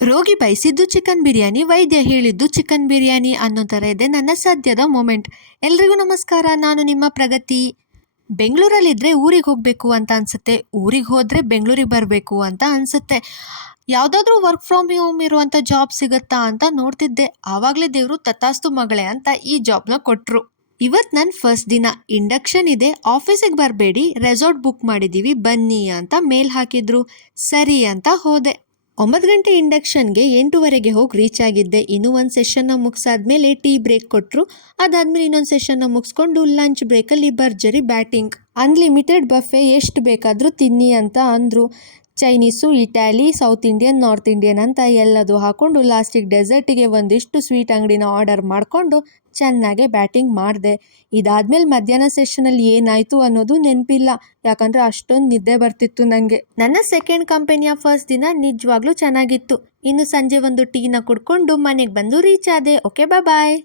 ರೋಗಿ ಬಯಸಿದ್ದು ಚಿಕನ್ ಬಿರಿಯಾನಿ, ವೈದ್ಯ ಹೇಳಿದ್ದು ಚಿಕನ್ ಬಿರಿಯಾನಿ ಅನ್ನೋ ಥರ ಇದೆ ನನ್ನ ಸದ್ಯದ ಮೊಮೆಂಟ್. ಎಲ್ರಿಗೂ ನಮಸ್ಕಾರ, ನಾನು ನಿಮ್ಮ ಪ್ರಗತಿ. ಬೆಂಗಳೂರಲ್ಲಿದ್ದರೆ ಊರಿಗೆ ಹೋಗಬೇಕು ಅಂತ ಅನಿಸುತ್ತೆ, ಊರಿಗೆ ಹೋದರೆ ಬೆಂಗಳೂರಿಗೆ ಬರಬೇಕು ಅಂತ ಅನಿಸುತ್ತೆ. ಯಾವುದಾದ್ರೂ ವರ್ಕ್ ಫ್ರಮ್ ಹೋಮ್ ಇರುವಂಥ ಜಾಬ್ ಸಿಗುತ್ತಾ ಅಂತ ನೋಡ್ತಿದ್ದೆ. ಆವಾಗಲೇ ದೇವರು ತಥಾಸ್ತು ಮಗಳೇ ಅಂತ ಈ ಜಾಬ್ನ ಕೊಟ್ಟರು. ಇವತ್ತು ನನ್ನ ಫಸ್ಟ್ ದಿನ. ಇಂಡಕ್ಷನ್ ಇದೆ, ಆಫೀಸಿಗೆ ಬರಬೇಡಿ, ರೆಸಾರ್ಟ್ ಬುಕ್ ಮಾಡಿದ್ದೀವಿ ಬನ್ನಿ ಅಂತ ಮೇಲ್ ಹಾಕಿದ್ರು. ಸರಿ ಅಂತ ಹೋದೆ. 9 ಗಂಟೆ ಇಂಡಕ್ಷನ್ಗೆ 8:15 ಹೋಗಿ ರೀಚ್ ಆಗಿದ್ದೆ. ಇನ್ನೂ ಒಂದು ಸೆಷನ್ನ ಮುಗಿಸಾದ್ಮೇಲೆ ಟೀ ಬ್ರೇಕ್ ಕೊಟ್ಟರು. ಅದಾದಮೇಲೆ ಇನ್ನೊಂದು ಸೆಷನ್ನ ಮುಗಿಸ್ಕೊಂಡು ಲಂಚ್ ಬ್ರೇಕಲ್ಲಿ ಭರ್ಜರಿ ಬ್ಯಾಟಿಂಗ್. ಅನ್ಲಿಮಿಟೆಡ್ ಬಫೆ, ಎಷ್ಟು ಬೇಕಾದರೂ ತಿನ್ನಿ ಅಂತ ಅಂದರು. Chinese, Italy, south Indian, north Indian ಅಂತ ಎಲ್ಲದು ಹಾಕ್ಕೊಂಡು ಲಾಸ್ಟಿಗೆ ಡೆಸರ್ಟಿಗೆ ಒಂದಿಷ್ಟು ಸ್ವೀಟ್ ಅಂಗಡಿನ ಆರ್ಡರ್ ಮಾಡಿಕೊಂಡು ಚೆನ್ನಾಗೆ ಬ್ಯಾಟಿಂಗ್ ಮಾಡಿದೆ. ಇದಾದ್ಮೇಲೆ ಮಧ್ಯಾಹ್ನ ಸೆಷನಲ್ಲಿ ಏನಾಯಿತು ಅನ್ನೋದು ನೆನಪಿಲ್ಲ, ಯಾಕಂದರೆ ಅಷ್ಟೊಂದು ನಿದ್ದೆ ಬರ್ತಿತ್ತು ನನಗೆ. ನನ್ನ ಸೆಕೆಂಡ್ ಕಂಪನಿಯ ಫಸ್ಟ್ ದಿನ ನಿಜವಾಗ್ಲೂ ಚೆನ್ನಾಗಿತ್ತು. ಇನ್ನು ಸಂಜೆ ಒಂದು ಟೀನ ಕುಡ್ಕೊಂಡು ಮನೆಗೆ ಬಂದು ರೀಚ್ ಆದೆ. ಓಕೆ, ಬಾಯ್.